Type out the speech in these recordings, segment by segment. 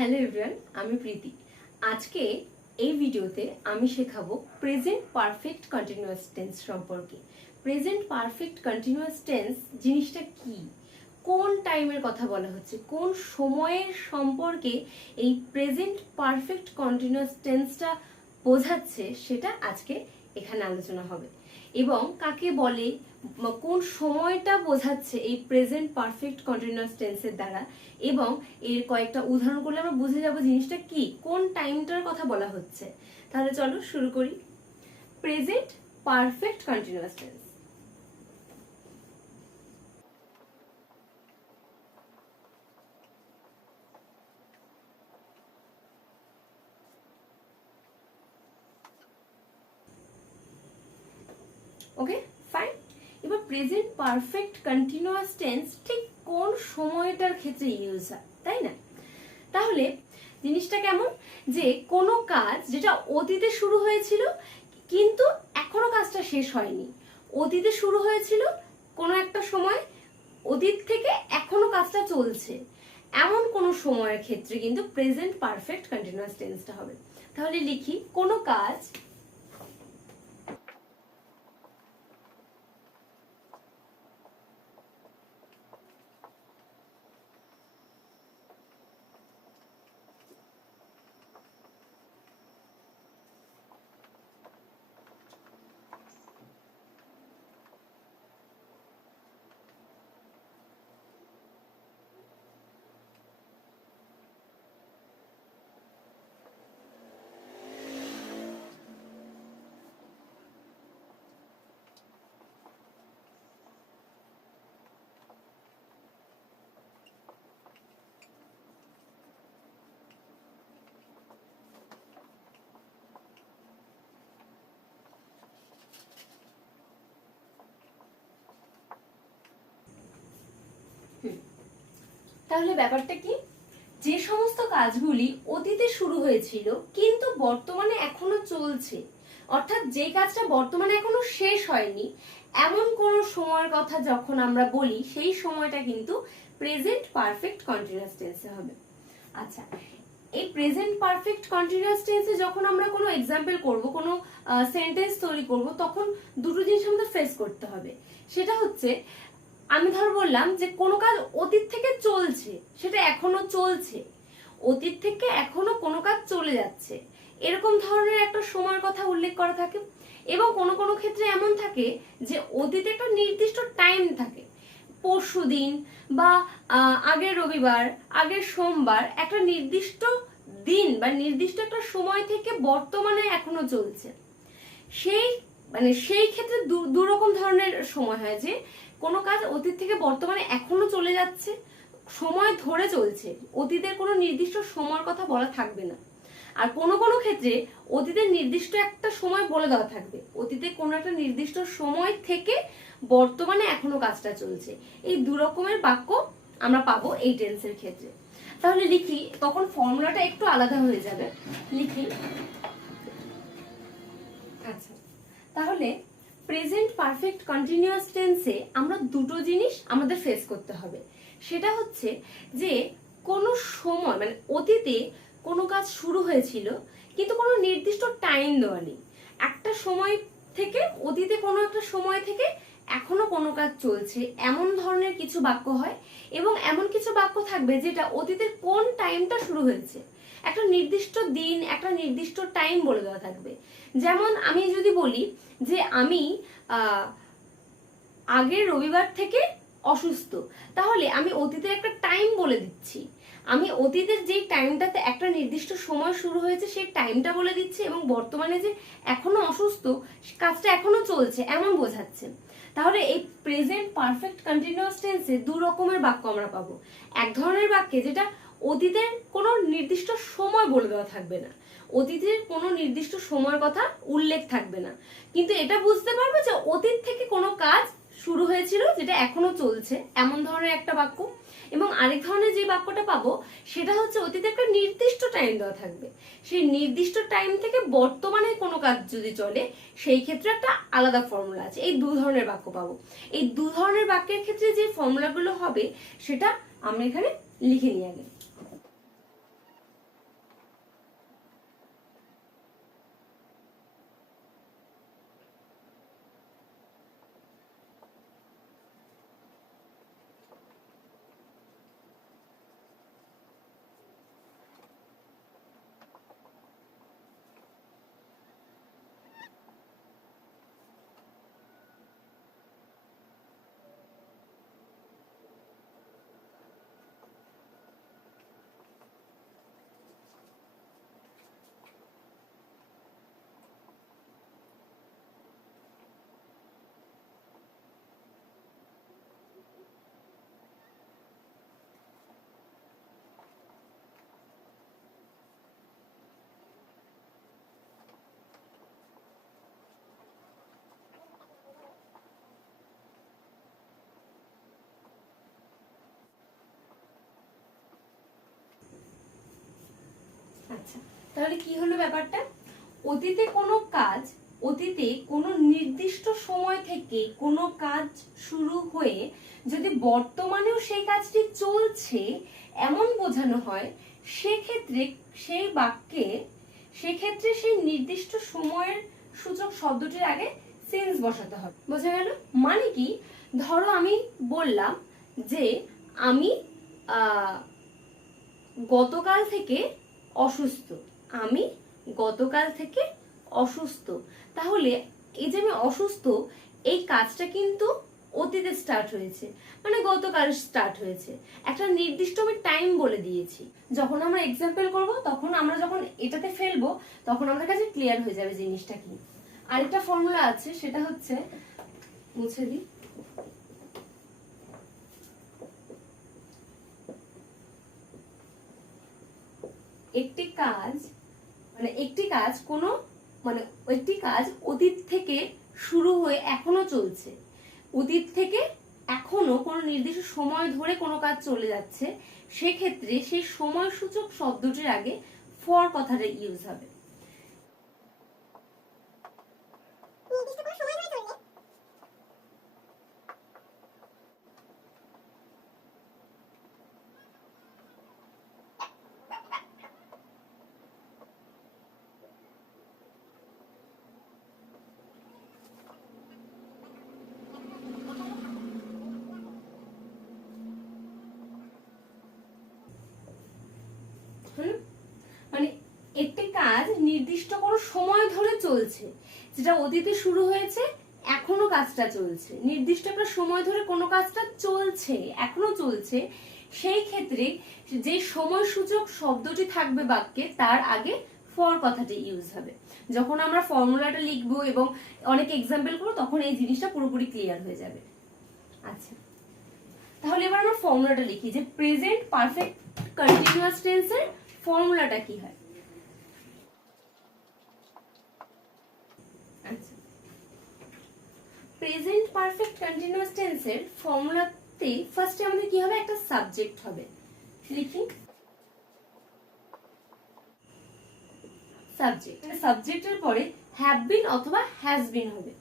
Hello everyone, আমি প্রীতি। আজকে এই ভিডিওতে আমি শেখাবো প্রেজেন্ট পারফেক্ট কন্টিনিউয়াস টেন্স সম্পর্কে। প্রেজেন্ট পারফেক্ট কন্টিনিউয়াস টেন্স জিনিসটা কি, কোন টাইমের কথা বলা হচ্ছে, কোন সময়ের সম্পর্কে এই প্রেজেন্ট পারফেক্ট কন্টিনিউয়াস টেন্সটা বোঝাচ্ছে, সেটা আজকে এখানে আলোচনা হবে। এবং কাকে বলে, কোন সময়টা বোঝাচ্ছে এই প্রেজেন্ট পারফেক্ট কন্টিনিউয়াস টেন্সের দ্বারা, এবং এর কয়েকটা উদাহরণ করলে আমরা বুঝে যাব জিনিসটা কি, কোন টাইমটার কথা বলা হচ্ছে। তাহলে চলো শুরু করি। Present perfect continuous tense. Okay fine. এবার প্রেজেন্ট পারফেক্ট কন্টিনিউয়াস টেন্স ঠিক কোন সময়টার ক্ষেত্রে ইউজ হয়, তাই না? তাহলে জিনিসটা কেমন, যে কোনো কাজ যেটা অতীতে শুরু হয়েছিল কিন্তু এখনো কাজটা শেষ হয়নি, অতীতে শুরু হয়েছিল কোনো একটা সময়, অতীত থেকে এখনো কাজটা চলছে, এমন কোনো সময়ের ক্ষেত্রে কিন্তু প্রেজেন্ট পারফেক্ট কন্টিনিউয়াস টেন্সটা হবে। তাহলে লিখি, কোনো কাজ তাহলে ব্যাপারটা কি, যে সমস্ত কাজগুলি অতীতে শুরু হয়েছিল কিন্তু বর্তমানে এখনো চলছে, অর্থাৎ যে কাজটা বর্তমানে এখনো শেষ হয়নি, এমন কোন সময়ের কথা যখন আমরা বলি, সেই সময়টা কিন্তু প্রেজেন্ট পারফেক্ট কন্টিনিউয়াস টেন্সে হবে। আচ্ছা, এই প্রেজেন্ট পারফেক্ট কন্টিনিউয়াস টেন্সে যখন আমরা কোনো এক্সাম্পল করব, কোনো সেন্টেন্স তৈরি করব, তখন দুটো জিনিস আমাদের ফেস করতে হবে। সেটা হচ্ছে, আমি ধর বললাম যে কোনো কাজ অতীত থেকে চলছে, সেটা এখনো চলছে, অতীত থেকে এখনো কোনো কাজ চলে যাচ্ছে, এরকম ধরনের একটা সময়ের কথা উল্লেখ করা থাকে। এবং কোনো কোনো ক্ষেত্রে এমন থাকে যে অতীতে একটা নির্দিষ্ট টাইম থাকে, পরশুদিন বা আগের রবিবার, আগের সোমবার, একটা নির্দিষ্ট দিন বা নির্দিষ্ট একটা সময় থেকে বর্তমানে এখনো চলছে। সেই ক্ষেত্রে দু রকম ধরনের সময় হয়, যে কোনো কাজ অতীত থেকে বর্তমানে এখনো চলে যাচ্ছে, সময় ধরে চলছে, অতীতের কোনো নির্দিষ্ট সময়ের কথা বলা থাকবে না। আর কোনো কোনো ক্ষেত্রে অতীতের নির্দিষ্ট একটা সময় বলে দেওয়া থাকবে, অতীতে কোনো একটা নির্দিষ্ট সময় থেকে বর্তমানে এখনো কাজটা চলছে। এই দু রকমের বাক্য আমরা পাবো এই টেন্সের ক্ষেত্রে। তাহলে লিখি, তখন ফর্মুলাটা একটু আলাদা হয়ে যাবে। লিখি, আচ্ছা, তাহলে প্রেজেন্ট পারফেক্ট কন্টিনিউয়াস টেন্সে আমরা দুটো জিনিস আমাদের ফেস করতে হবে। সেটা হচ্ছে যে কোনো সময়, মানে অতীতে কোনো কাজ শুরু হয়েছিল কিন্তু কোনো নির্দিষ্ট টাইম দেওয়া নেই, একটা সময় থেকে, অতীতে কোনো একটা সময় থেকে এখনো কোনো কাজ চলছে, এমন ধরনের কিছু বাক্য হয়। এবং এমন কিছু বাক্য থাকবে যেটা অতীতের কোন টাইমটা শুরু হয়েছে, একটা নির্দিষ্ট দিন, একটা নির্দিষ্ট টাইম বলে দেওয়া থাকবে। যেমন আমি যদি বলি যে আমি আগের রবিবার থেকে অসুস্থ, তাহলে আমি অতীতের একটা টাইম বলে দিচ্ছি, আমি অতীতের যে টাইমটাতে একটা নির্দিষ্ট সময় শুরু হয়েছে সেই টাইমটা বলে দিচ্ছি, এবং বর্তমানে যে এখনো অসুস্থ, কাজটা এখনো চলছে, এমন বোঝাচ্ছে। তাহলে এই প্রেজেন্ট পারফেক্ট কন্টিনিউয়াস টেন্সে দু রকমের বাক্য আমরা পাবো। এক ধরনের বাক্যে যেটা অতীতের কোনো নির্দিষ্ট সময় বলে দেওয়া থাকবে না, অতীতের কোনো নির্দিষ্ট সময়ের কথা উল্লেখ থাকবে না, কিন্তু এটা বুঝতে পারবে যে অতীত থেকে কোনো কাজ শুরু হয়েছিল যেটা এখনো চলছে, এমন ধরনের একটা বাক্য। এবং আরেক ধরনের যে বাক্যটা পাবো সেটা হচ্ছে অতীতে একটা নির্দিষ্ট টাইম দেওয়া থাকবে, সেই নির্দিষ্ট টাইম থেকে বর্তমানে কোনো কাজ যদি চলে, সেই ক্ষেত্রে একটা আলাদা ফর্মুলা আছে। এই দু ধরনের বাক্য পাবো। এই দু ধরনের বাক্যের ক্ষেত্রে যে ফর্মুলাগুলো হবে সেটা আমরা এখানে লিখে নিয়ে আগে। আচ্ছা, তাহলে কি হলো ব্যাপারটা? অতীতে কোনো নির্দিষ্ট সময় থেকে কোনো কাজ শুরু হয়ে যদি বর্তমানেও সেই কাজটি চলছে এমন বোঝানো হয়, সেক্ষেত্রে সেই নির্দিষ্ট সময়ের সূচক শব্দটির আগে সেন্স বসাতে হবে। বোঝা গেল? মানে কি, ধরো আমি বললাম যে আমি গতকাল থেকে অসুস্থ, আমি গতকাল থেকে অসুস্থ। তাহলে এই যে আমি অসুস্থ, এই কাজটা কিন্তু অতীতে স্টার্ট হয়েছে, মানে গতকাল স্টার্ট হয়েছে। একটা নির্দিষ্ট আমি টাইম বলে দিয়েছি। যখন আমরা এক্সাম্পল করব, তখন আমরা যখন এটাতে ফেলবো, তখন আমাদের কাছে ক্লিয়ার হয়ে যাবে জিনিসটা কি। আরেকটা ফর্মুলা আছে, সেটা হচ্ছে, মুছে দিই, একটি কাজ অতীত থেকে শুরু হয়ে এখনো চলছে, অতীত থেকে এখনো কোনো নির্দিষ্ট সময় ধরে কোনো কাজ চলে যাচ্ছে, সেক্ষেত্রে সেই সময়সূচক শব্দটির আগে ফর কথাটা ইউজ হবে। মানে একটি কাজ নির্দিষ্ট কোনো সময় ধরে চলছে, যেটা অতীতে শুরু হয়েছে, এখনো কাজটা চলছে, নির্দিষ্ট একটা সময় ধরে কোনো কাজটা চলছে, এখনো চলছে, সেই ক্ষেত্রে যে সময়সূচক শব্দটি থাকবে বাক্যে, তার আগে ফর কথাটি ইউজ হবে। যখন আমরা ফর্মুলাটা লিখবো এবং অনেক এক্সাম্পল করবো, তখন এই জিনিসটা পুরোপুরি ক্লিয়ার হয়ে যাবে। আচ্ছা, তাহলে এবার আমরা ফর্মুলাটা লিখি যে প্রেজেন্ট পারফেক্ট কন্টিনিউয়াস টেন্সের ফর্মুলাটা কি হয়। আচ্ছা, প্রেজেন্ট পারফেক্ট কন্টিনিউয়াস টেন্সের ফর্মুলাতে ফার্স্টে আমাদের কি হবে, একটা সাবজেক্ট হবে। লিখি সাবজেক্ট, সাবজেক্টের পরে হ্যাভ বিন অথবা হ্যাজ বিন হবে।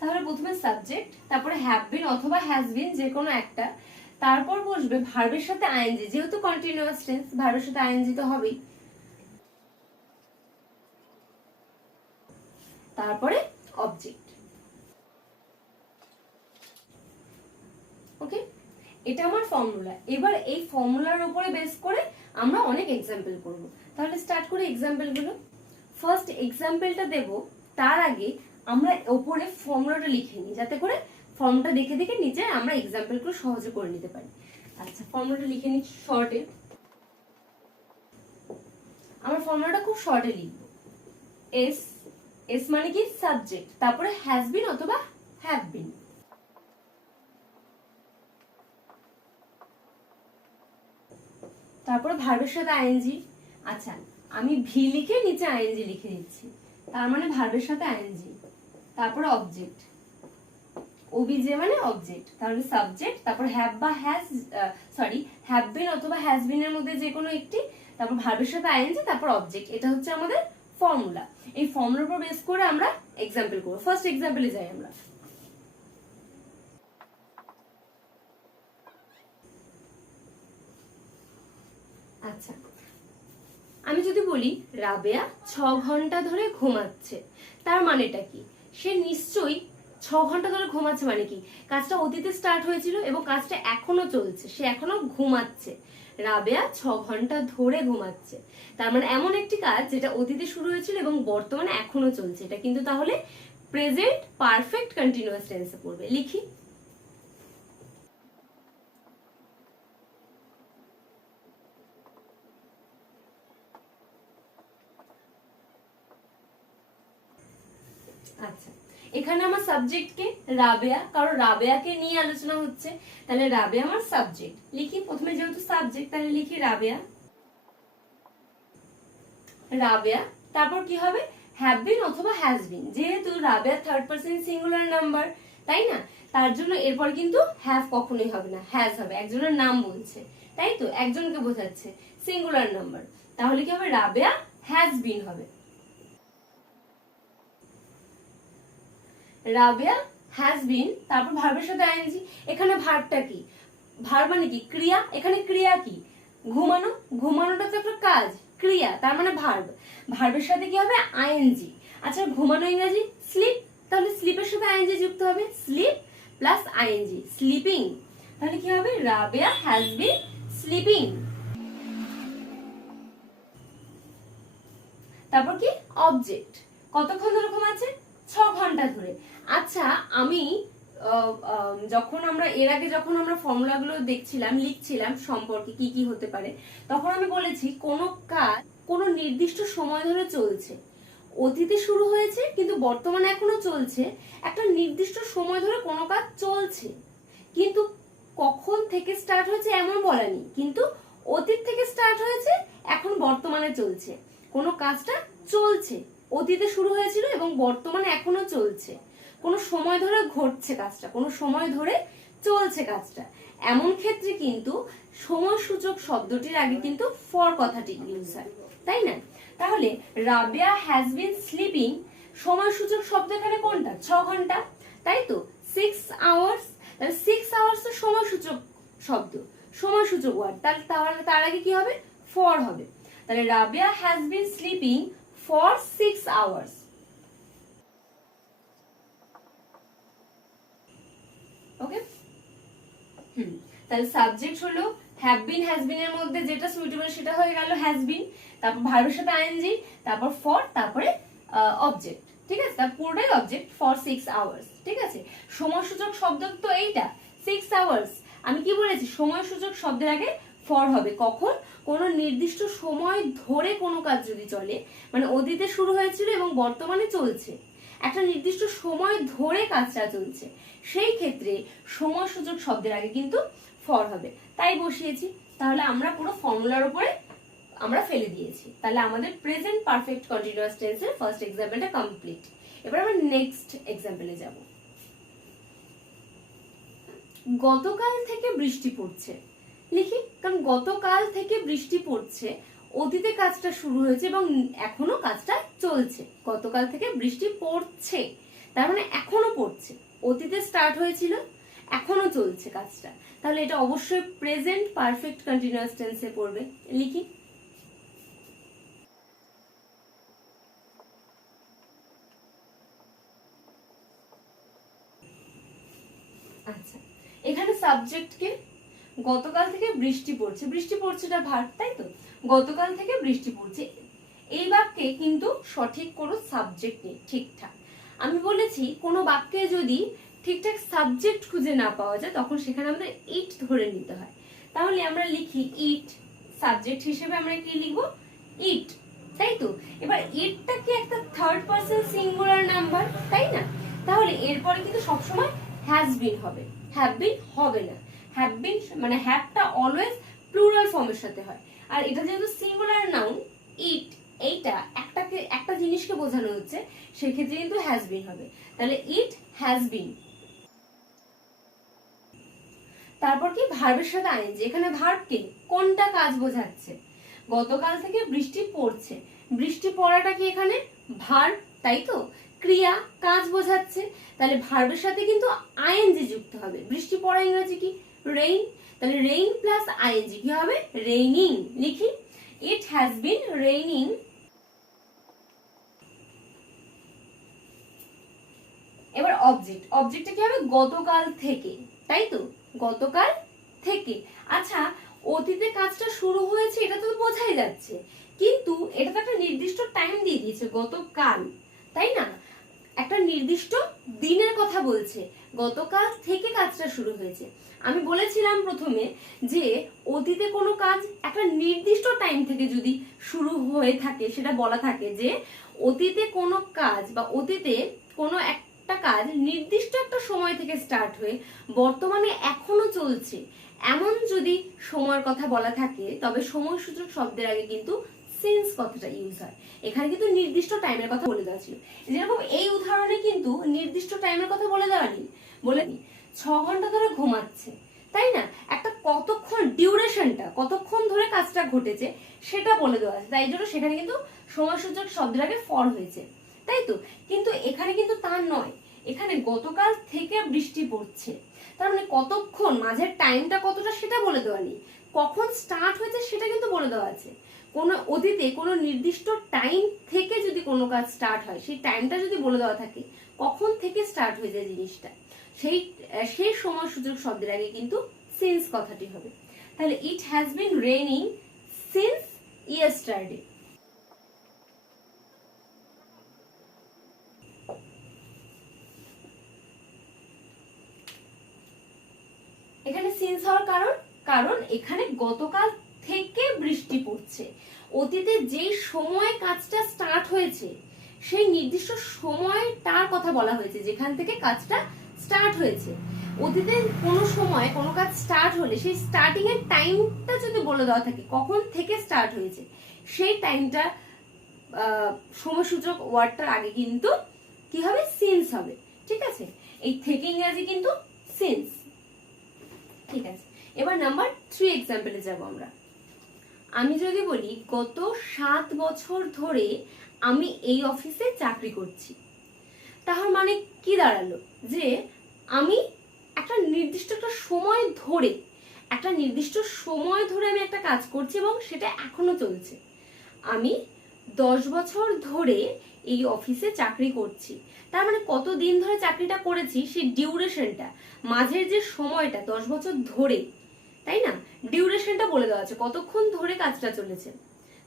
তাহলে প্রথমে সাবজেক্ট, তারপরে হ্যাভ বিন অথবা হ্যাজ বিন, যে কোনো একটা, তারপর বসবে ভার্বের সাথে আইএনজি, যেহেতু কন্টিনিউয়াস টেন্স ভার্বের সাথে আইএনজি তো হবেই, তারপরে অবজেক্ট। ওকে, এটা আমার ফর্মুলা। এবার এই ফর্মুলার উপরে বেস করে আমরা অনেক এক্সাম্পল করব। তাহলে স্টার্ট করি এক্সাম্পল গুলো। ফার্স্ট এক্সাম্পলটা দেব, তার আগে আমরা উপরে ফর্মুলাটা লিখে নিই, যাতে করে ফর্মুলাটা দেখে দেখে নিচে আমরা এক্সাম্পল গুলো সহজে করে নিতে পারি। আচ্ছা, ফর্মুলাটা লিখে নিই শর্টে। আমার ফর্মুলাটা খুব শর্টে লিখবো। এস মানে কি সাবজেক্ট, তারপরে হ্যাজ বিন অথবা হ্যাভ বিন, তারপরে ভার্বের সাথে আইএনজি। আচ্ছা, আমি ভি লিখে নিচে আইএনজি লিখে দিচ্ছি, তার মানে ভার্বের সাথে আইএনজি, তারপরে অবজেক্ট, ওবিজে মানে অবজেক্ট, তাহলে সাবজেক্ট, তারপর হ্যাভ বা হ্যাজ, হ্যাভ বিন অথবা হ্যাজ বিন এর মধ্যে যে কোনো একটি, তারপর ভার্বের সাথে আইএনজি, তারপর অবজেক্ট। এটা হচ্ছে আমাদের ফর্মুলা। এই ফর্মুলার উপর বেস করে আমরা এক্সাম্পল করব। ফার্স্ট এক্সাম্পলে যাই আমরা। আচ্ছা, আমি যদি বলি রাবেয়া 6 ঘন্টা ধরে ঘুমাচ্ছে, তার মানেটা কি? সে নিশ্চয়ই 6 ঘন্টা ধরে ঘুমাচ্ছে, মানে কি কাজটা অতীতে স্টার্ট হয়েছিল এবং কাজটা এখনো চলছে, সে এখনো ঘুমাচ্ছে। রাবেয়া 6 ঘন্টা ধরে ঘুমাচ্ছে, তার মানে এমন একটি কাজ যেটা অতীতে শুরু হয়েছিল এবং বর্তমানে এখনো চলছে। এটা কিন্তু তাহলে প্রেজেন্ট পারফেক্ট কন্টিনিউয়াস টেন্সে পড়বে। লিখি আচ্ছা, এখানে আমার সাবজেক্ট কে রাবেয়া, কারণ রাবেয়াকে নিয়ে আলোচনা হচ্ছে, তাহলে রাবেয়া আমার সাবজেক্ট। লিখি প্রথমে, যেহেতু সাবজেক্ট তাহলে লিখি রাবেয়া, রাবেয়া, তারপর কি হবে হ্যাভ বিন অথবা হ্যাজ বিন, যেহেতু Rabeya third person singular number, তাই না? তার জন্য এরপর কিন্তু হ্যাভ কখনোই হবে না, হ্যাজ হবে। একজনের নাম বলছে, তাই তো, একজনকে বোঝাচ্ছে, সিঙ্গুলার নাম্বার। তাহলে কি হবে? রাবেয়া হ্যাজ বিন হবে। রাবেয়া হ্যাজ বিন, তারপর ভার্বের সাথে আইএনজি। এখানে ভার্বটা কি? ভার্ব মানে কি? ক্রিয়া। এখানে ক্রিয়া কি? ঘুমানো। ঘুমানোটা তো একটা কাজ, ক্রিয়া, তার মানে ভার্ব। ভার্বের সাথে কি হবে? আইএনজি। আচ্ছা, ঘুমানো ইংরেজি স্লিপ, তাহলে স্লিপের সাথে আইএনজি যুক্ত হবে, স্লিপ প্লাস আইএনজি, স্লিপিং। তাহলে কি হবে? Rabeya has been sleeping. তারপর কি? অবজেক্ট। কতক্ষণ ধরে ঘুমাচ্ছে? 6 ঘন্টা ধরে। আচ্ছা, আমি যখন আমরা এর আগে যখন আমরা ফর্মুলাগুলো দেখছিলাম, লিখছিলাম সম্পর্কে কি কি হতে পারে, তখন আমি বলেছি কোন কাজ কোন নির্দিষ্ট সময় ধরে চলছে, অতীতে শুরু হয়েছে কিন্তু বর্তমানে এখনো চলছে, একটা নির্দিষ্ট সময় ধরে কোনো কাজ চলছে, কিন্তু কখন থেকে স্টার্ট হয়েছে এমন বলা নেই, কিন্তু অতীত থেকে স্টার্ট হয়েছে, এখন বর্তমানে চলছে। কোনো কাজটা চলছে, অতীতে শুরু হয়েছিল এবং বর্তমানে এখনো চলছে, কোনো সময় ধরে ঘটছে কাজটা, কোনো সময় ধরে চলছে কাজটা, এমন ক্ষেত্রে কিন্তু সময়সূচক শব্দটির আগে কিন্তু ফর কথাটি ইউজ হয়, তাই না? তাহলে রাবেয়া হ্যাজ বিন স্লিপিং, সময়সূচক শব্দ এখানে কোনটা? 6 ঘন্টা, তাই তো, 6 আওয়ার্স। তাহলে 6 আওয়ার্স এর সময়সূচক শব্দ, সময়সূচক ওয়ার্ড, তাহলে তার আগে কি হবে? ফর হবে। তাহলে Rabeya has been sleeping for 6 hours. Okay, তাহলে সাবজেক্ট হলো হ্যাভ বিন হ্যাজ বিন এর মধ্যে যেটা সুইটেবল সেটা হয়ে গেল হ্যাজ বিন, তারপর ভার্বের সাথে আইএনজি, তারপর ফর, তারপরে অবজেক্ট, ঠিক আছে? তার পুরোটাই অবজেক্ট, ফর 6 আওয়ার্স, ঠিক আছে? সময়সূচক শব্দ তো এইটা 6 আওয়ার্স। আমি কি বলেছি? সময়সূচক শব্দের আগে ফর হবে কখন? কোনো নির্দিষ্ট সময় ধরে কোনো কাজ যদি চলে, মানে অতীতে শুরু হয়েছিল এবং বর্তমানে চলছে, একটা নির্দিষ্ট সময় ধরে কাজটা চলছে, সেই ক্ষেত্রে সময়সূচক শব্দের আগে কিন্তু ফর হবে, তাই বসিয়েছি। তাহলে আমরা পুরো ফর্মুলার উপরে আমরা ফেলে দিয়েছি। তাহলে আমাদের প্রেজেন্ট পারফেক্ট কন্টিনিউয়াস টেন্সের ফার্স্ট এক্সাম্পলটা কমপ্লিট। এবার আমরা নেক্সট এক্সাম্পলে যাব। গতকাল থেকে বৃষ্টি পড়ছে, লিখি, কারণ গতকাল থেকে বৃষ্টি পড়ছে, অতীতে কাজটা শুরু হয়েছে এবং এখনো কাজটা চলছে। গতকাল থেকে বৃষ্টি পড়ছে, তার মানে এখনো পড়ছে, অতীতে স্টার্ট হয়েছিল, এখনো চলছে কাজটা। তাহলে এটা অবশ্যই প্রেজেন্ট পারফেক্ট কন্টিনিউয়াস টেন্সে পড়বে, লিখি। আচ্ছা, এখানে সাবজেক্টকে গতকাল থেকে বৃষ্টি পড়ছে, বৃষ্টি পড়ছেটা ভার্ব, তাই তো, গতকাল থেকে বৃষ্টি পড়ছে। এই বাক্যে কিন্তু সঠিক কোনো সাবজেক্ট নেই ঠিকঠাক। আমি বলেছি কোনো বাক্যে যদি ঠিকঠাক সাবজেক্ট খুঁজে না পাওয়া যায় তখন সেখানে আমাদের ইট ধরে নিতে হয়। তাহলে আমরা লিখি ইট, সাবজেক্ট হিসেবে আমরা কি লিখবো? ইট, তাই তো। এবার ইটটা কি একটা থার্ড পারসন সিঙ্গুলার নাম্বার, তাই না? তাহলে এরপরে কিন্তু সবসময় হ্যাজ বিন হবে, হ্যাভ বিন হবে না। হ্যাভ বিন মানে হ্যাভটা অলওয়েজ প্লুরাল ফর্মের সাথে হয়, আর এটা যেহেতু সিঙ্গুলার নাউন ইট, এইটা একটা জিনিসকে বোঝানো হচ্ছে, সেক্ষেত্রে কিন্তু হ্যাজ বিন হবে। তাহলে ইট হ্যাজ বিন। তারপর কি? ভার্বের সাথে আইএনজি। এখানে ভার্ব কে? কোনটা কাজ বোঝাচ্ছে? গতকাল থেকে বৃষ্টি পড়ছে, বৃষ্টি পড়াটা কি এখানে ভার্ব, তাই তো, ক্রিয়া, কাজ বোঝাচ্ছে। তাহলে ভার্বের সাথে কিন্তু আইএনজি যুক্ত হবে। বৃষ্টি পড়া ইংরেজি কি? রেইন। তাহলে রেইন প্লাস আইএনজি কি হবে? রেইনিং, লিখি। It has been raining. এবার অবজেক্ট, অবজেক্টটা কি হবে? গতকাল থেকে, তাই তো, গতকাল থেকে। আচ্ছা, অতীতে কাজটা শুরু হয়েছে এটা তো বোঝাই যাচ্ছে, কিন্তু এটা তো একটা নির্দিষ্ট টাইম দিয়ে দিয়েছে, গতকাল, তাই না? একটা নির্দিষ্ট দিনের কথা বলছে, গতকাল থেকে কাজটা শুরু হয়েছে। আমি বলেছিলাম প্রথমে যে অতীতে কোনো কাজ একটা নির্দিষ্ট টাইম থেকে যদি শুরু হয়ে থাকে, সেটা বলা থাকে যে অতীতে কোনো কাজ বা অতীতে কোনো একটা কাজ নির্দিষ্ট একটা সময় থেকে স্টার্ট হয়ে বর্তমানে এখনো চলছে, এমন যদি সময়ের কথা বলা থাকে তবে সময়সূচক শব্দের আগে কিন্তু সিন্স কথাটা ইউজ হয়। এখানে কিন্তু নির্দিষ্ট টাইমের কথা বলে দেওয়া ছিল, যেরকম এই উদাহরণে কিন্তু নির্দিষ্ট টাইমের কথা বলে দেওয়া নেই, বলে 6 ঘন্টা ধরে ঘুমাচ্ছে, তাই না? একটা কতক্ষণ ডিউরেশনটা, কতক্ষণ ধরে কাজটা ঘটেছে সেটা বলে দেওয়া আছে, তাই জন্য সেখানে কিন্তু সময়সূচক শব্দের আগে ফর হয়েছে, তাই তো। কিন্তু এখানে কিন্তু তা নয়, এখানে গতকাল থেকে বৃষ্টি পড়ছে, তার মানে কতক্ষণ, মাঝের টাইমটা কতটা সেটা বলে দেওয়া নেই, কখন স্টার্ট হয়েছে সেটা কিন্তু বলে দেওয়া আছে। কোনো অতীতে কোনো নির্দিষ্ট টাইম থেকে যদি কোনো কাজ স্টার্ট হয়, সেই টাইমটা যদি বলে দেওয়া থাকে কখন থেকে স্টার্ট হয়ে যায় জিনিসটা, সেই সময়সূচক শব্দের আগে কিন্তু সিন্স কথাটি হবে। তাহলে it has been raining since yesterday. এখানে সিন্স হওয়ার কারণ, কারণ এখানে গতকাল থেকে বৃষ্টি পড়ছে, অতীতে যেই সময় কাজটা স্টার্ট হয়েছে সেই নির্দিষ্ট সময়টার কথা বলা হয়েছে, যেখান থেকে কাজটা স্টার্ট হয়েছে। অতীতে কোনো সময় কোনো কাজ স্টার্ট হলে সেই স্টার্টিং এর টাইমটা যদি বলে দেওয়া থাকে কখন থেকে স্টার্ট হয়েছে, সেই টাইমটা সময়সূচক ওয়ার্ডটার আগে কিন্তু কি হবে, সিন্স হবে, ঠিক আছে। এই থেকে ইংরেজি কিন্তু সিন্স, ঠিক আছে। এবার নাম্বার 3 এক্সাম্পলে যাব আমরা। আমি যদি বলি গত 7 বছর ধরে আমি এই অফিসে চাকরি করছি, তার মানে কি দাঁড়ালো, যে আমি একটা নির্দিষ্ট সময় ধরে আমি একটা কাজ করছি এবং সেটা এখনো চলছে। আমি 10 বছর ধরে এই অফিসে চাকরি করছি, তার মানে কতদিন ধরে চাকরিটা করেছি সেই ডিউরেশনটা, মাঝের যে সময়টা 10 বছর ধরে, তাই না, ডিউরেশনটা বলে দেওয়া আছে, কতক্ষণ ধরে কাজটা চলেছে,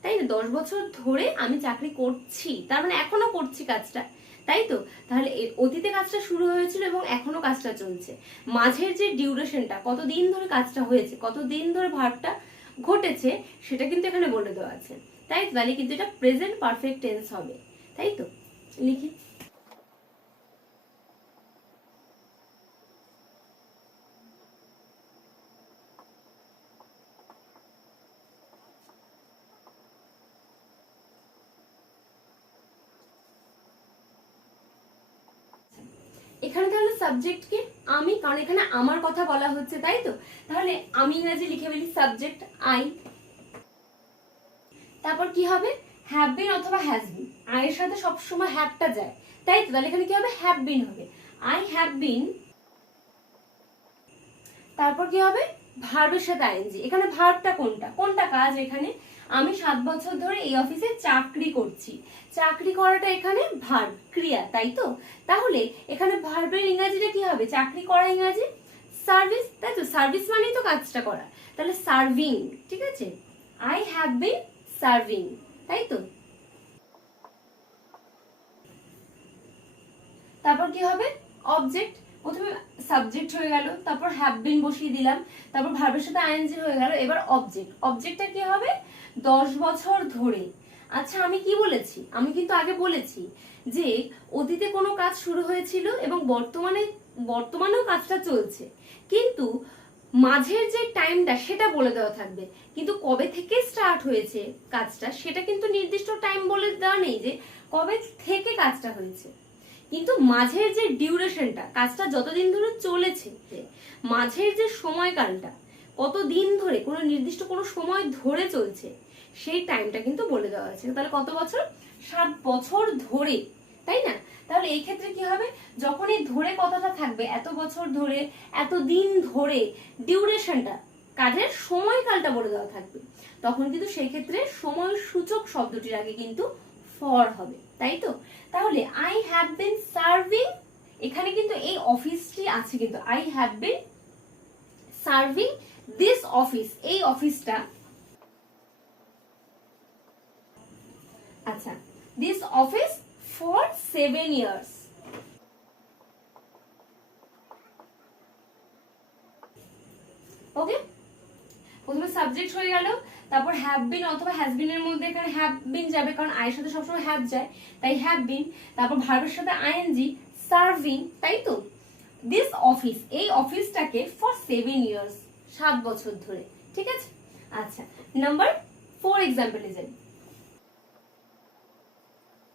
তাই না। 10 বছর ধরে আমি চাকরি করছি, তার মানে এখনো করছি কাজটা, তাই তো। তাহলে অতীতে কাজটা শুরু হয়েছিল এবং এখনো কাজটা চলছে, মাঝের যে ডিউরেশনটা, কতদিন ধরে কাজটা হয়েছে, কতদিন ধরে ভার্বটা ঘটেছে, সেটা কিন্তু এখানে বলে দেওয়া আছে, তাই তো। তাহলে কিন্তু এটা প্রেজেন্ট পারফেক্ট টেন্স হবে, তাই তো। লিখি। এখানে তাহলে সাবজেক্ট কি, আমি, কারণ এখানে আমার কথা বলা হচ্ছে, তাই তো। তাহলে আমি ইংরেজি লিখে ফেলি সাবজেক্ট আই, তারপর কি হবে, হ্যাভ বিন অথবা হ্যাজ বিন, আই এর সাথে সবসময় হ্যাভটা যায়, তাই তো। তাহলে এখানে কি হবে, হ্যাভ বিন হবে, আই হ্যাভ বিন। তারপর কি হবে, ভার্বের সাথে আইএনজি। এখানে ভার্বটা কোনটা, কোনটা কাজ, এখানে আমি 7 বছর ধরে এই অফিসে চাকরি করছি, চাকরি করাটা এখানে ভার্ব, ক্রিয়া, তাই তো। তাহলে এখানে ভার্বের ইংরেজিটা কি হবে, চাকরি করা ইংরেজি সার্ভিস, তাই তো। সার্ভিস মানেই তো কাজটা করা, তাহলে সার্ভিং, ঠিক আছে। আই হ্যাভ বিন সার্ভিং, তাই তো। তারপর কি হবে, অবজেক্ট, প্রথমে সাবজেক্ট হয়ে গেল, তারপর হ্যাভ বিন বসিয়ে দিলাম, তারপর ভার্বের সাথে আইএনজি হয়ে গেল, এবার অবজেক্ট। অবজেক্টটা কি হবে, 10 বছর ধরে। আচ্ছা আমি কি বলেছি, আমি কিন্তু আগে বলেছি যে অতীতে কোনো কাজ শুরু হয়েছিল এবং বর্তমানেও কাজটা চলছে, কিন্তু মাঝের যে টাইমটা সেটা বলে দেওয়া থাকবে, কিন্তু কবে থেকে স্টার্ট হয়েছে কাজটা সেটা কিন্তু নির্দিষ্ট টাইম বলে দেওয়া নেই যে কবে থেকে কাজটা হয়েছে। কিন্তু মাঝের যে ডিউরেশনটা, কাজটা যতদিন ধরে চলেছে, মাঝের যে সময়কালটা, কতদিন ধরে, কোনো নির্দিষ্ট কোনো সময় ধরে চলছে, সেই টাইমটা কিন্তু বলে দেওয়া আছে। তাহলে কত বছর, 7 বছর ধরে, তাই না। তাহলে এই ক্ষেত্রে কি হবে, যখন এই ধরে কথাটা থাকবে, এত বছর ধরে, এত দিন ধরে, ডিউরেশনটা, কাজের সময়কালটা বলে দেওয়া থাকবে, তখন কিন্তু সেই ক্ষেত্রে সময় সূচক শব্দটির আগে কিন্তু ফর হবে, তাই তো। তাহলে আই হ্যাভ বিন সার্ভিং, এখানে কিন্তু এই অফিসটি আছে, কিন্তু I have been serving this office, এই অফিসটা, আচ্ছা, দিস অফিস ফর 7 years। ওকে, প্রথমে সাবজেক্ট হয়ে গেল, তারপর হ্যাভ বিন অথবা হ্যাজ বিন এর মধ্যে এখানে হ্যাভ বিন যাবে, কারণ আয়ের সাথে সবসময় হ্যাভ যায়, তাই হ্যাভ বিন, তারপর ভার্বের সাথে আইএনজি, সার্ভিং, তাই তো। দিস অফিস, এই অফিসটাকে ফর 7 years, 7 বছর ধরে, ঠিক আছে। আচ্ছা নাম্বার 4 এক্সাম্পলে যাই।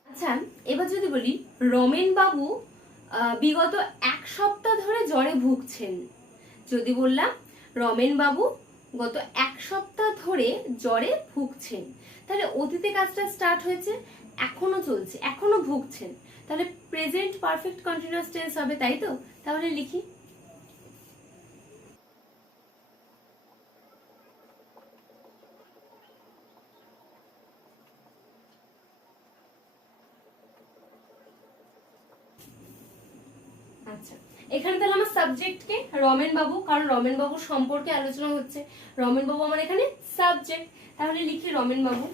আচ্ছা এবার যদি বলি রমেন বাবু বিগত 1 সপ্তাহ ধরে জ্বরে ভুগছেন। যদি বললাম রমেন বাবু গত 1 সপ্তাহ ধরে জ্বরে ভুগছেন, তাহলে অতীতে কাজটা স্টার্ট হয়েছে, এখনো চলছে, এখনো ভুগছেন, তাহলে প্রেজেন্ট পারফেক্ট কন্টিনিউয়াস টেন্স হবে, তাই তো? তাহলে লিখি আচ্ছা, এখানে তাহলে আমার সাবজেক্ট কে রমেন বাবু, কারণ রমেন বাবু সম্পর্কে আলোচনা হচ্ছে, রমেন বাবু আমার এখানে সাবজেক্ট, তাহলে লিখি রমেন বাবু,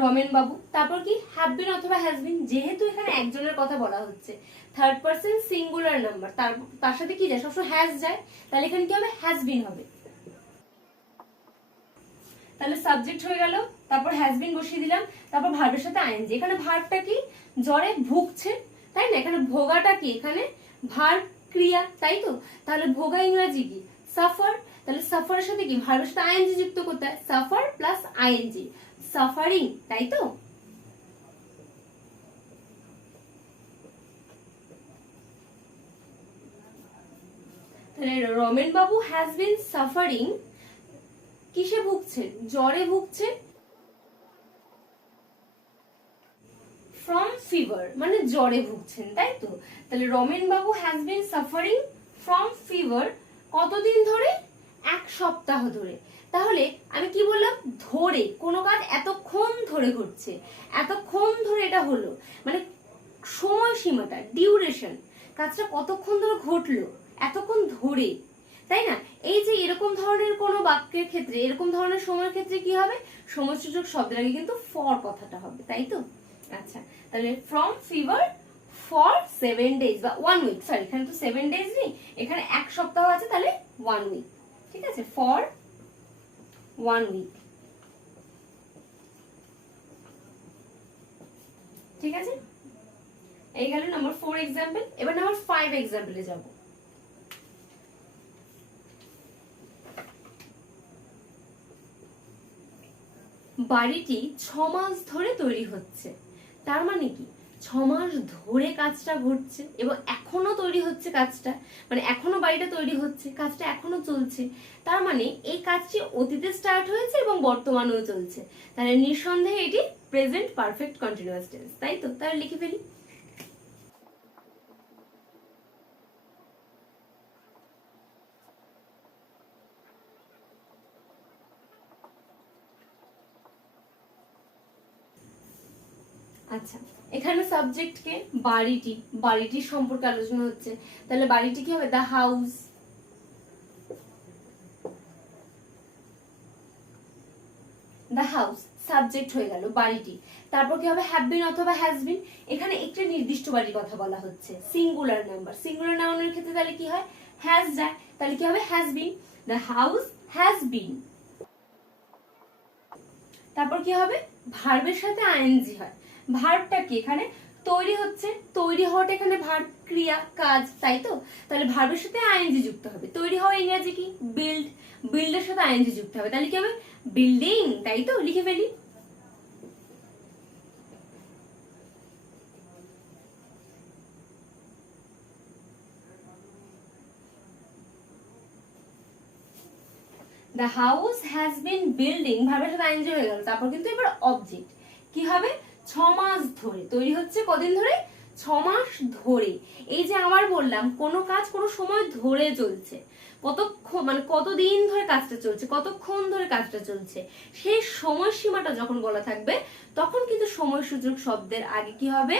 রমেন বাবু। তারপর কি হ্যাভ বিন অথবা হ্যাজ বিন, যেহেতু এখানে একজনের কথা বলা হচ্ছে, থার্ড পারসন সিঙ্গুলার নাম্বার, তার সাথে কি যায়, সবসময় হ্যাজ যায়, তাহলে এখানে কি হবে, হ্যাজ বিন হবে। তাহলে সাবজেক্ট হয়ে গেল, তারপর হ্যাজ বিন বসিয়ে দিলাম, তারপর ভার্বের সাথে আইএনজি। এখানে ভার্বটা কি, জ্বরে ভুগছে, তাই না? এখানে ভোগাটা কি, এখানে ভার্ব ক্রিয়া, তাই তো? তাহলে ভোগা ইংরেজি কি, সাফার, তাহলে সাফারের সাথে কি ভার্বের সাথে আইএনজি যুক্ত করতে হয়, সাফার প্লাস আইএনজি, সাফারিং, তাই তো? তাহলে রমেন বাবু হ্যাজ বিন সাফারিং, কিসে ভুগছেন, জ্বরে ভুগছেন, ফ্রম ফিভার, মানে জ্বরে ভুগছেন, তাই তো? তাহলে রমেন বাবু has been suffering from fever, কতদিন ধরে, 1 সপ্তাহ ধরে। তাহলে আমি কি বললাম, ধরে, কোনো কাজ এতক্ষণ ধরে ঘটছে, এতক্ষণ ধরে এটা হলো, মানে সময়সীমাটা, ডিউরেশন, কাজটা কতক্ষণ ধরে ঘটলো, এতক্ষণ ধরে, তাই না? এই যে এরকম ধরনের কোনো বাক্যের ক্ষেত্রে, এরকম ধরনের সময়ের ক্ষেত্রে কি হবে, সময়সূচক শব্দের আগে কিন্তু ফর কথাটা হবে, তাই তো? আচ্ছা, তাহলে ফ্রম ফিভার ফর 7 days বা 1 week, সরি এখানে তো 7 days নেই, এখানে 1 সপ্তাহ আছে, তাহলে 1 week, ঠিক আছে, ফর 1 week, ঠিক আছে? এই গেল নাম্বার 4 এক্সাম্পল। এবার নাম্বার 5 এক্সাম্পলে যাব। বাড়িটি 6 মাস ধরে তৈরি হচ্ছে, তার মানে কি 6 মাস ধরে কাজটা ঘটছে এবং এখনো তৈরি হচ্ছে কাজটা, মানে এখনো বাড়িটা তৈরি হচ্ছে, কাজটা এখনো চলছে, তার মানে এই কাজটি অতীতে স্টার্ট হয়েছে এবং বর্তমানেও চলছে, তাহলে নিঃসন্দেহে এটি প্রেজেন্ট পারফেক্ট কন্টিনিউয়াস টেন্স, তাই তো? তাহলে লিখে ফেলি আচ্ছা, এখানে সাবজেক্ট কে বাড়িটি, বাড়িটির সম্পর্কে আলোচনা হচ্ছে, তাহলে বাড়িটি কি হবে, the house, the house subject হয়ে গেল বাড়িটি। তারপর কি হবে, হ্যাভ বিন অথবা হ্যাজ বিন, এখানে একটি নির্দিষ্ট বাড়ির কথা বলা হচ্ছে, সিঙ্গুলার নাম্বার, সিঙ্গুলার নাউনের ক্ষেত্রে তাহলে কি হয়, হ্যাজ যায়, তাহলে কি হবে, has been, the house has been. তারপর কি হবে, ভার্বের সাথে আইএনজি হয়, ভার্বটা কি, এখানে তৈরি হচ্ছে, তৈরি হওয়াটা এখানে ভার্ব ক্রিয়া কাজ, তাই তো? তাহলে ভার্বের সাথে আইএনজি যুক্ত হবে, তৈরি হওয়া ইংরেজি কি, বিল্ড, বিল্ডের সাথে আইএনজি যুক্ত হবে, তাহলে কি হবে, বিল্ডিং, তাই তো? লিখে ফেলি the house has been building, ভার্বের সাথে আইএনজি হয়ে গেল, তারপর কিন্তু এবার অবজেক্ট কি হবে, 6 মাস ধরে তৈরি হচ্ছে, কদিন ধরে, 6 মাস ধরে। এই যে আমার বললাম কোনো কাজ কোনো সময় ধরে চলছে, কতক্ষণ, মানে কতদিন ধরে কাজটা চলছে, কতক্ষণ ধরে কাজটা চলছে, সেই সময়সীমাটা যখন বলা থাকবে তখন কিন্তু সময়সূচক শব্দের আগে কি হবে,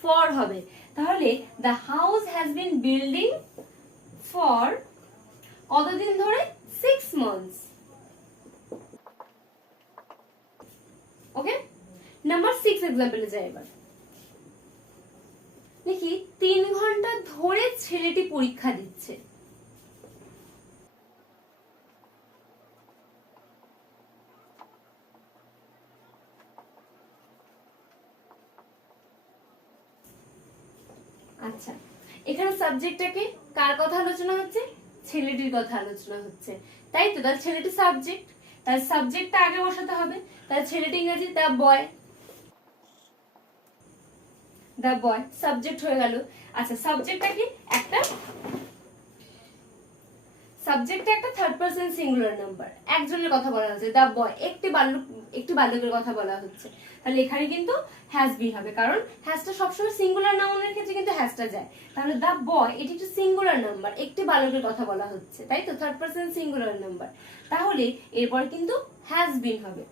ফর হবে। তাহলে the house has been building for কতদিন ধরে, 6 months, ওকে? নাম্বার 6 এক্সাম্পলে যাই এবার। দেখি 3 ঘন্টা ধরে ছেলেটি পরীক্ষা দিচ্ছে, আচ্ছা এখানে সাবজেক্টটাকে কার কথা আলোচনা হচ্ছে, ছেলেটির কথা আলোচনা হচ্ছে, তাই তো? তাহলে ছেলেটি সাবজেক্ট, তাহলে সাবজেক্টটা আগে বসাতে হবে, তাহলে ছেলেটি ইংরেজি the boy, the boy subject হয়ে গেল। আচ্ছা সাবজেক্টটা কি একটা সাবজেক্টে একটা থার্ড পারসন সিঙ্গুলার নাম্বার, একজনের কথা বলা হচ্ছে, দ্য বয় একটি বালকের কথা বলা হচ্ছে, তাহলে এখানে কিন্তু হ্যাজ বিন হবে, কারণ হ্যাজটা সবসময় সিঙ্গুলার নাউনের ক্ষেত্রে কিন্তু হ্যাজটা যায়। তাহলে দ্য বয় এটি একটি সিঙ্গুলার নাম্বার, একটি বালকের কথা বলা হচ্ছে, তাই তো, থার্ড পারসন সিঙ্গুলার নাম্বার, তাহলে এরপর কিন্তু হ্যাজ বিন হবে।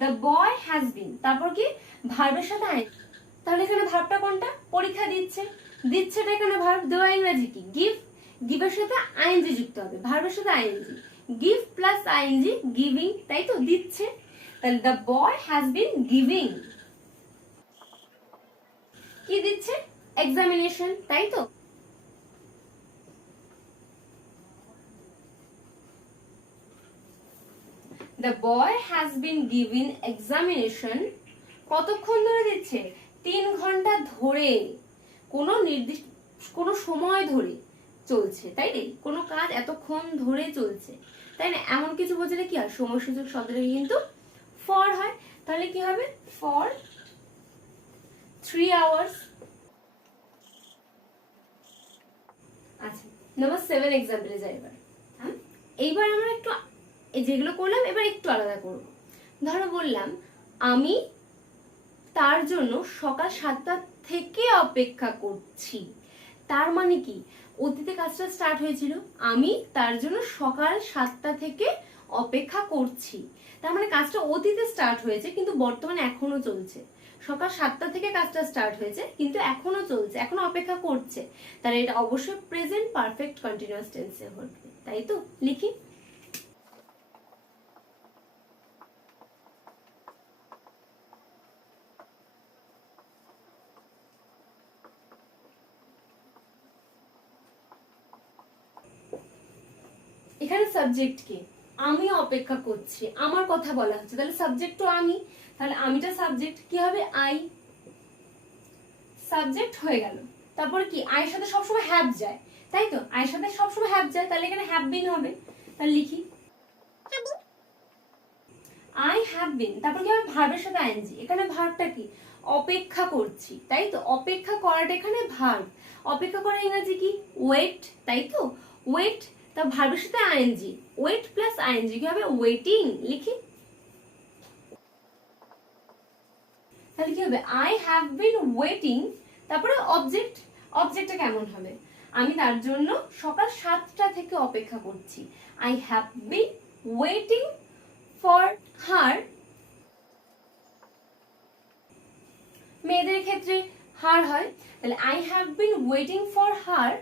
দ্য বয় হ্যাজ বিন, তারপর কি ভার্বের সাথে আইন, তাহলে এখানে ভার্বটা কোনটা, পরীক্ষা দিচ্ছে, দিচ্ছেটা এখানে ভার্ব, দেওয়া ইংরেজি কি গিভ, গিভের সাথে আইএনজি যুক্ত হবে, ভার্বের সাথে ING, give plus ING giving, তাই তো, দিচ্ছে, তাহলে the boy has been giving, কি দিচ্ছে, এক্সামিনেশন, তাই তো। The boy has been given examination, কতক্ষণ ধরে দিচ্ছে, 3 ঘন্টা ধরে, কোনো নির্দিষ্ট কোনো সময় ধরে চলছে, তাই রে, কোনো কাজ এতক্ষণ ধরে চলছে, তাই না, এমন কিছু বোঝালে কি হয়, সময়সূচক শব্দটা কিন্তু ফর হয়, তাহলে কি হবে, ফর 3 hours। আচ্ছা নাম্বার 7 এক্সাম্পলে যাই এবার। হ্যাঁ, এইবার আমরা একটু যেগুলো করলাম এবার একটু আলাদা করব। ধরো বললাম আমি তার জন্য সকাল 7টা থেকে অপেক্ষা করছি, তার মানে কি, অতীতে কাজটা স্টার্ট হয়েছিল, আমি তার জন্য সকাল 7টা থেকে অপেক্ষা করছি, তার মানে কাজটা অতীতে স্টার্ট হয়েছে কিন্তু বর্তমানে এখনো চলছে, সকাল 7টা থেকে কাজটা স্টার্ট হয়েছে কিন্তু এখনো চলছে, এখনো অপেক্ষা করছে, তাহলে এটা অবশ্যই প্রেজেন্ট পারফেক্ট কন্টিনিউয়াস টেন্সে হবে, তাই তো, লিখি। এখানে সাবজেক্ট কি, আমি অপেক্ষা করছি, আমার কথা বলা হচ্ছে, তাহলে সাবজেক্ট তো আমি, তাহলে আমিটা সাবজেক্ট, কি হবে, আই, সাবজেক্ট হয়ে গেল, তারপরে কি, আয়ের সাথে সবসময় হ্যাভ যায়, তাই তো, আয়ের সাথে সবসময় হ্যাভ যায়, তাহলে এখানে হ্যাভ বিন হবে, তাহলে লিখি আই হ্যাভ বিন, তারপর কি হবে, ভার্বের সাথে আইএনজি, এখানে ভার্বটা কি, অপেক্ষা করছি, তাই তো, অপেক্ষা করাটা এখানে ভার্ব, অপেক্ষা করা ইংরেজি কি, ওয়েট, তাই তো, ওয়েট, তা ভার্বের সাথে আইএনজি, ওয়েট প্লাস আইএনজি কি হবে, ওয়েটিং, লিখি, তাহলে কি হবে, আই হ্যাভ বিন ওয়েটিং, তারপরে অবজেক্ট, অবজেক্টটা কেমন হবে, আমি তার জন্য সকাল 7টা থেকে অপেক্ষা করছি, I have been waiting for her, মেয়েদের ক্ষেত্রে হার হয়, তাহলে I have been waiting for her,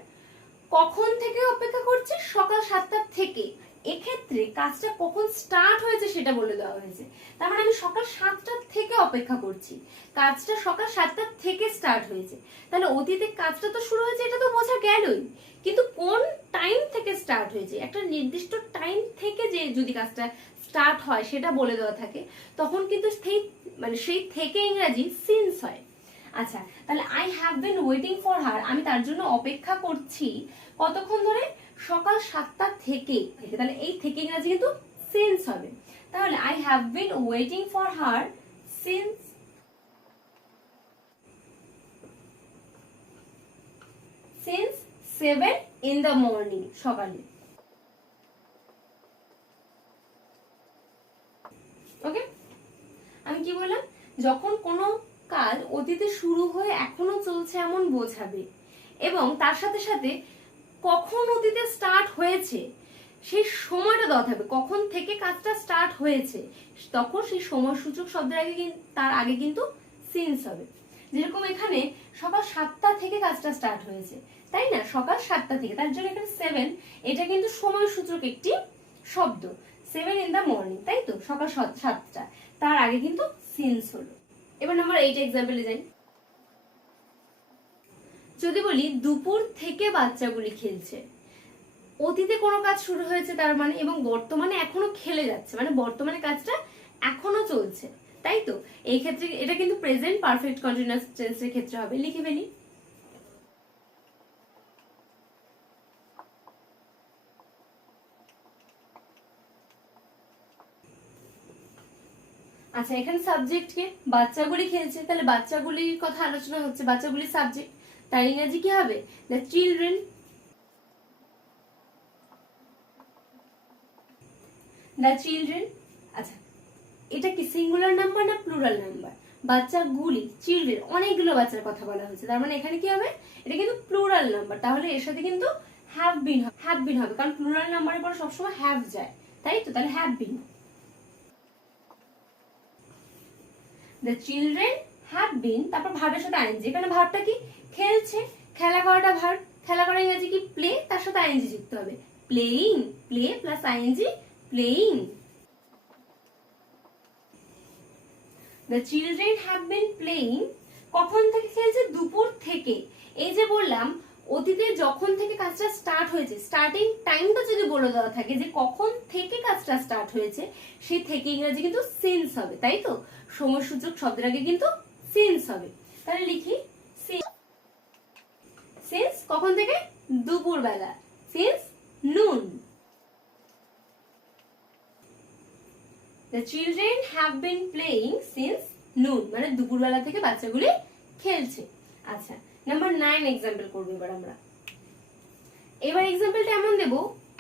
কখন থেকে অপেক্ষা করছি, সকাল 7টা থেকে, এক্ষেত্রে কাজটা কখন স্টার্ট হয়েছে সেটা বলে দেওয়া হয়েছে, তার মানে আমি সকাল 7টা থেকে অপেক্ষা করছি, কাজটা সকাল 7টা থেকে স্টার্ট হয়েছে, তাহলে অতীতে কাজটা তো শুরু হয়েছে এটা তো বোঝা গেলই, কিন্তু কোন টাইম থেকে স্টার্ট হয়েছে, একটা নির্দিষ্ট টাইম থেকে যে যদি কাজটা স্টার্ট হয় সেটা বলে দেওয়া থাকে, তখন কিন্তু সেই থেকে ইংরেজি সিন্স হয়। আচ্ছা তাহলে I have been waiting for her, আমি তার জন্য অপেক্ষা করছি কতক্ষণ ধরে, সকাল 7টা থেকে, তাহলে এই থেকে ইংরেজি কিন্তু সিন্স হবে, তাহলে I have been waiting for her since since 7 in the morning, সকালে, ওকে। আমি কি বললাম, যখন কোনো কাজ অতীতে শুরু হয়ে এখনো চলছে এমন বোঝাবে, এবং তার সাথে সাথে কখন অতীতে স্টার্ট হয়েছে সেই সময়টা দেওয়া থাকবে, কখন থেকে কাজটা স্টার্ট হয়েছে, তখন সেই সময়সূচক শব্দের আগে তার আগে কিন্তু সিন্স হবে, যেরকম এখানে সকাল 7টা থেকে কাজটা স্টার্ট হয়েছে, তাই না, সকাল 7টা থেকে, তার জন্য এখানে 7 এটা কিন্তু সময়সূচক একটি শব্দ, 7 in the morning, তাই তো, সকাল 7টা, তার আগে কিন্তু সিন্স হলো। এবার নাম্বার 8 এক্সাম্পলে যাই। যদি বলি দুপুর থেকে বাচ্চাগুলি খেলছে, অতীতে কোনো কাজ শুরু হয়েছে তার মানে, এবং বর্তমানে এখনো খেলে যাচ্ছে, মানে বর্তমানে কাজটা এখনো চলছে, তাই তো, এই ক্ষেত্রে এটা কিন্তু প্রেজেন্ট পারফেক্ট কন্টিনিউয়াস টেন্সের ক্ষেত্রে হবে, লিখে ফেলি। আচ্ছা, এখানে সাবজেক্ট কে? বাচ্চাগুলি খেলছে, তাহলে বাচ্চাগুলির কথা আলোচনা হচ্ছে, বাচ্চাগুলির সাবজেক্ট, তার ইংরেজি কি হবে? The children. The children. আচ্ছা, এটা কি সিঙ্গুলার নাম্বার না প্লুরাল নাম্বার? বাচ্চাগুলি, চিলড্রেন, অনেকগুলো বাচ্চার কথা বলা হয়েছে, তার মানে এখানে কি হবে? এটা কিন্তু প্লুরাল নাম্বার, তাহলে এর সাথে কিন্তু হ্যাভ বিন হবে, কারণ প্লুরাল নাম্বারের পর সবসময় হ্যাভ যায়, তাই তো? তাহলে have bin. The children have been, তারপর ভার্বের সাথে আইএনজি। এখানে ভার্বটা কি? খেলছে, খেলা করাটা ভার্ব, খেলা করা ইংরেজি কি? প্লে, তার সাথে আইএনজি যুক্ত হবে, playing, play plus ING, playing. The children have been playing, কখন থেকে খেলছে? দুপুর থেকে। এই যে বললাম অতীতে যখন থেকে কাজটা স্টার্ট হয়েছে, স্টার্টিং টাইমটা যদি বলে দেওয়া থাকে যে কখন থেকে কাজটা স্টার্ট হয়েছে, সেই থেকে ইংরেজি কিন্তু সিন্স হবে, তাই তো? সময়সূচক শব্দের আগে কিন্তু সিন্স হবে, তাহলে লিখি সিন্স কখন থেকে? দুপুর বেলা, সিন্স নুন। The children have been playing since noon, মানে দুপুরবেলা থেকে বাচ্চাগুলি খেলছে। আচ্ছা, নাম্বার 9 এক্সাম্পল করব এবার আমরা। এবার এক্সাম্পলটা এমন দেব,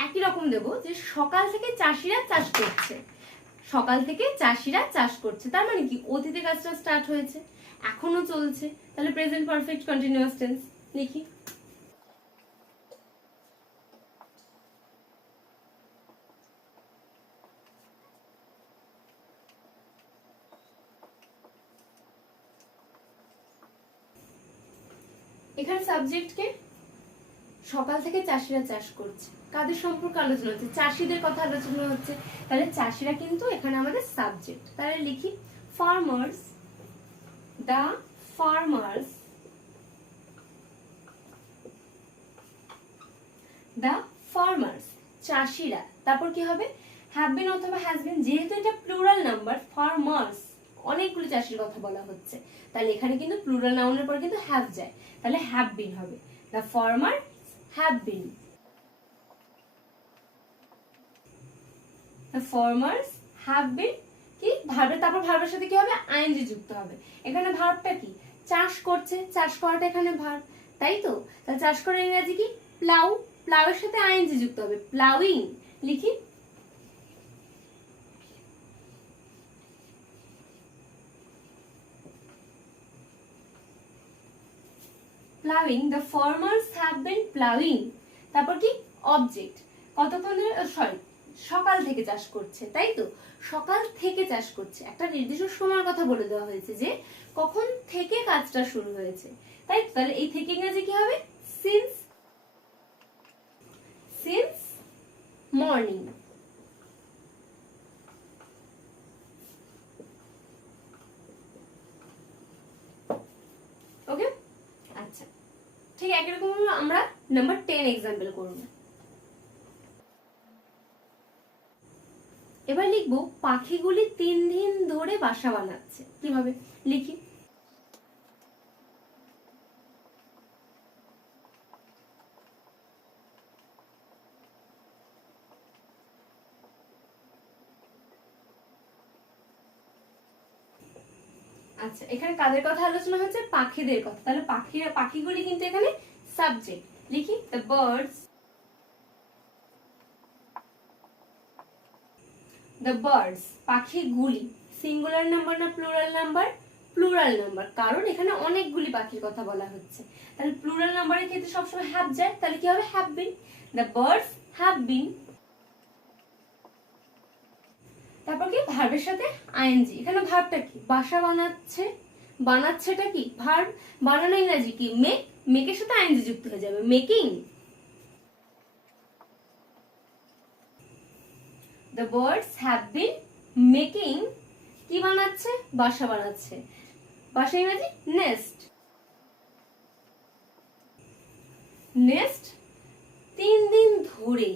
একই রকম দেব যে সকাল থেকে চাষিরা চাষ করছে। সকাল থেকে চাষিরা চাষ করছে, তার মানে কি? অতীতে কাজটা স্টার্ট হয়েছে, এখনো চলছে, তাহলে প্রেজেন্ট পারফেক্ট কন্টিনিউয়াস টেন্স লিখি। এখানে সাবজেক্ট কে? সকাল থেকে চাষিরা চাষ করছে, কাদের সম্পর্কে আলোচনা হচ্ছে? চাষিদের কথা আলোচনা হচ্ছে, তাহলে চাষিরা কিন্তু এখানে আমাদের সাবজেক্ট, তাহলে লিখি ফার্মার্স, দা ফার্মার্স, দা ফার্মার্স, চাষিরা, তারপর কি হবে? হ্যাভ বিন অথবা হ্যাজ বিন, যেহেতু এটা প্লুরাল নাম্বার, ফার্মার্স, অনেকগুলো চাষির কথা বলা হচ্ছে, তাহলে এখানে কিন্তু প্লুরাল নাউনের পর কিন্তু হ্যাভ যায়, তাহলে হ্যাভ বিন হবে, the farmer have been. The farmers have been কি? ভার্বে, তারপর ভার্বের সাথে কি হবে? আইএনজি যুক্ত হবে। এখানে ভার্বটা কি? চাষ করছে, চাষ করাটা এখানে ভার্ব, তাই তো? তাহলে চাষ করার ইংরেজি কি? প্লাউ, প্লাউয়ের সাথে আইএনজি যুক্ত হবে, প্লাউইং লিখি। Ploughing, the farmers have been plowing, তারপর কি? অবজেক্ট, কতক্ষণ ধরে? সরি, সকাল থেকে চাষ করছে, তাই তো? সকাল থেকে চাষ করছে, একটা নির্দিষ্ট সময়ের কথা বলে দেওয়া হয়েছে যে কখন থেকে কাজটা শুরু হয়েছে, তাই তো? তাহলে এই থেকে ইংরেজি কি হবে? Since, since morning. ওকে, আচ্ছা, ঠিক একই রকম আমরা নাম্বার 10 এক্সাম্পল করব। এবার লিখবো পাখিগুলি 3 দিন ধরে বাসা বানাচ্ছে, কিভাবে লিখি? আচ্ছা, এখানে কাদের কথা আলোচনা হচ্ছে? পাখিদের কথা, তাহলে পাখিগুলি কিন্তু এখানে সাবজেক্ট, লিখি দ্য বার্ডস, দ্য বার্ডস, পাখিগুলি, সিঙ্গুলার নাম্বার না প্লুরাল নাম্বার? প্লুরাল নাম্বার, কারণ এখানে অনেকগুলি পাখির কথা বলা হচ্ছে, তাহলে প্লুরাল নাম্বারের ক্ষেত্রে সবসময় হ্যাভ যায়, তাহলে কি হবে? Have been, the birds have been. তারপর কি? ভার্বের সাথে আইএনজি, এখানে ভার্বটা কি? বাসা বানাচ্ছে, বানাচ্ছেটা কি? ভার্ব, বানানো ইংরেজি কি? মেক, মেকের সাথে আইএনজি যুক্ত হয়ে যাবে, making. The birds have been making, কি বানাচ্ছে? বাসা বানাচ্ছে, বাসা ইংরেজি নেস্ট, নেস্ট 3 দিন ধরে,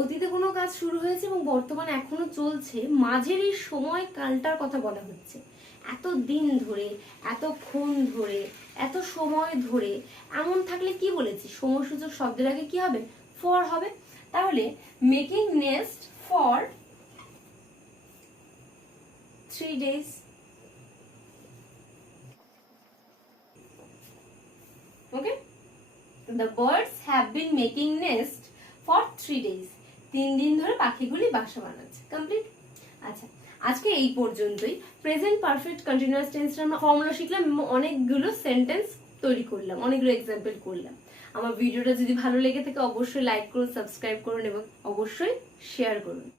অতীতে কোনো কাজ শুরু হয়েছে এবং বর্তমানে এখনো চলছে, মাঝের এই সময় কালটার কথা বলা হচ্ছে, এত দিন ধরে, এতক্ষণ ধরে, এত সময় ধরে, এমন থাকলে কি বলেছি? সময়সূচক শব্দের আগে কি হবে? ফর হবে, তাহলে making nest for 3 days. Okay, the birds have been making nest for 3 days. 3 দিন ধরে পাখিগুলি বাসা বানাচ্ছে। কমপ্লিট। আচ্ছা, আজকে এই পর্যন্তই। প্রেজেন্ট পারফেক্ট কন্টিনিউয়াস টেন্সের আমরা ফর্মুলা শিখলাম, অনেকগুলো সেন্টেন্স তৈরি করলাম, অনেকগুলো এক্সাম্পল করলাম। আমার ভিডিওটা যদি ভালো লেগে থাকে অবশ্যই লাইক করুন, সাবস্ক্রাইব করুন এবং অবশ্যই শেয়ার করুন।